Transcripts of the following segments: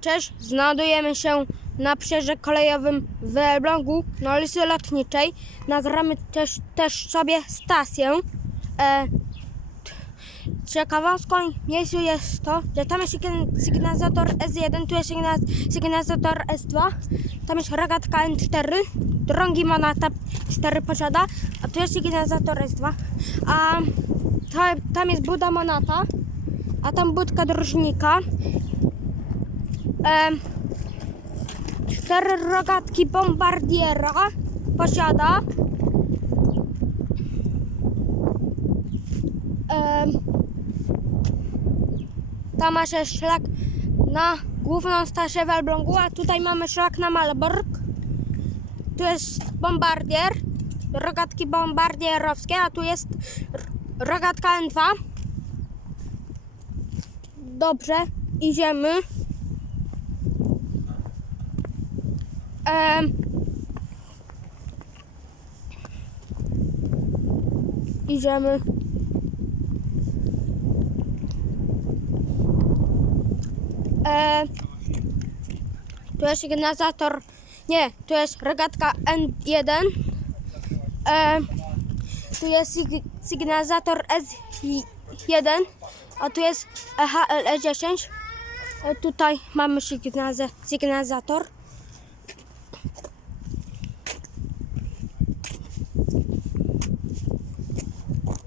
Cześć, znajdujemy się na przerze kolejowym w Elblągu na ulicy Lotniczej. Nagramy też, też sobie stację. E, ciekawostką miejscu jest to, że tam jest sygn- sygnalizator S1, tu jest sygna- sygnalizator S2, tam jest ragatka N4, drągi Monata 4 posiada, a tu jest sygnalizator S2, a ta, tam jest buda Monata, a tam budka drożnika. Cztery rogatki bombardiera posiada. Tam masz szlak na główną stację w Elblągu, a tutaj mamy szlak na Malbork. Tu jest bombardier, rogatki bombardierowskie, a tu jest rogatka N2. Dobrze, idziemy. Em, idziemy. E, tu jest sygnalizator. Nie, tu jest regatka N1. E, tu jest syg- sygnalizator S1, a tu jest E HLE10. E, tutaj mamy sygnaliza- sygnalizator.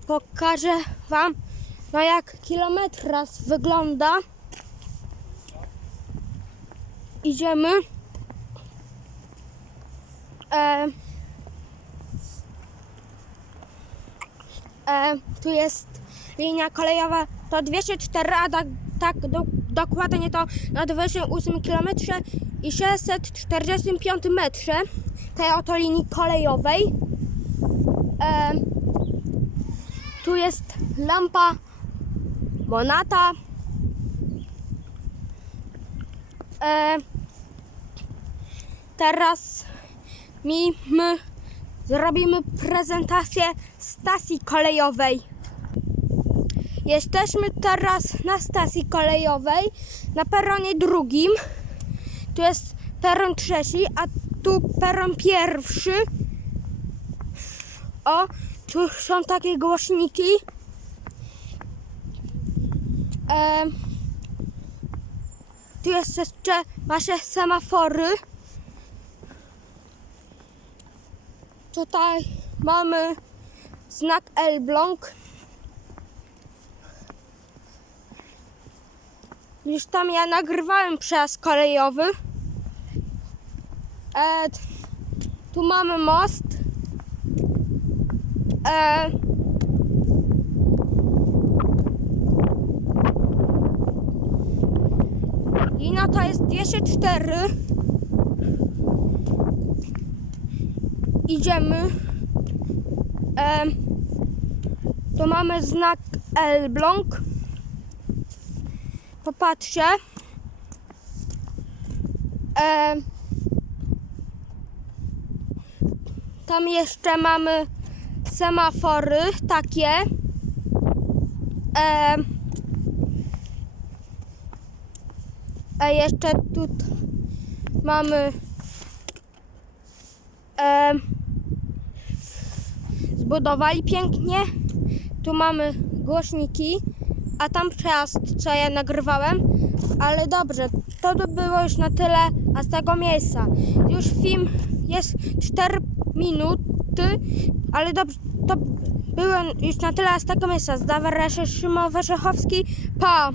Pokażę Wam, no jak kilometras wygląda. Idziemy. E, e, tu jest linia kolejowa, to 204, a tak, tak do, dokładnie to na 28 km i 645 metrze tej oto linii kolejowej. E, tu jest lampa Monata. E, teraz mi my zrobimy prezentację stacji kolejowej. Jesteśmy teraz na stacji kolejowej, na peronie drugim. Tu jest peron trzeci, a tu peron pierwszy. O, tu są takie głośniki. Tu jest jeszcze nasze semafory. Tutaj mamy znak Elbląg. Już tam ja nagrywałem przejazd kolejowy. E, tu mamy most. E, I no to jest 204. Idziemy. E, tu mamy znak Elbląg. Popatrzcie. E, tam jeszcze mamy semafory takie. E, a jeszcze tu mamy e, zbudowali pięknie. Tu mamy głośniki, a tam przejazd, co ja nagrywałem. Ale dobrze, to by było już na tyle, a z tego miejsca. Już film jest 4 minuty, ale dobrze, to było już na tyle, z tego miejsca. Zdawar Szymon Waszechowski, pa!